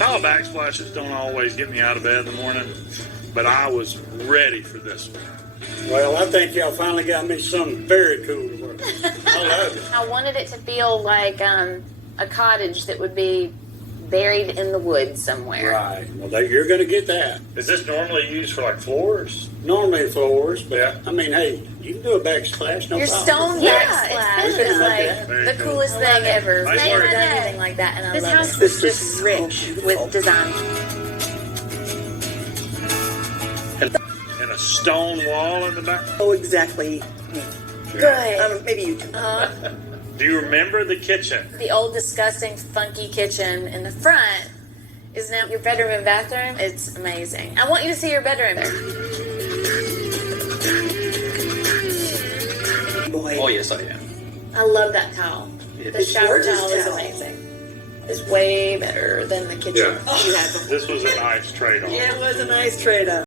Tile backsplashes don't always get me out of bed in the morning, but I was ready for this one. Well, I think y'all finally got me something very cool to work with. I love it. I wanted it to feel like a cottage that would be buried in the woods somewhere. Right. Well, you're going to get that. Is this normally used for like floors? Normally floors, but Yeah. I mean, hey, you can do a backsplash, no Your problem. stone Yeah, backsplash it's is finished. like Very the cool. coolest thing ever. Nice Never work. done anything anything like that, and I This love house it. was This just is rich so with beautiful. design. And a stone wall in the back? Oh, exactly. Good. Maybe you. Do you remember the kitchen? The old disgusting funky kitchen in the front is now your bedroom and bathroom. It's amazing. I want you to see your bedroom. Boy. Oh, yes, I am. I love that tile. The It's shower gorgeous tile is tile. amazing. It's way better than the kitchen Yeah. you had before. This was a nice trade-off. It was a nice trade-off.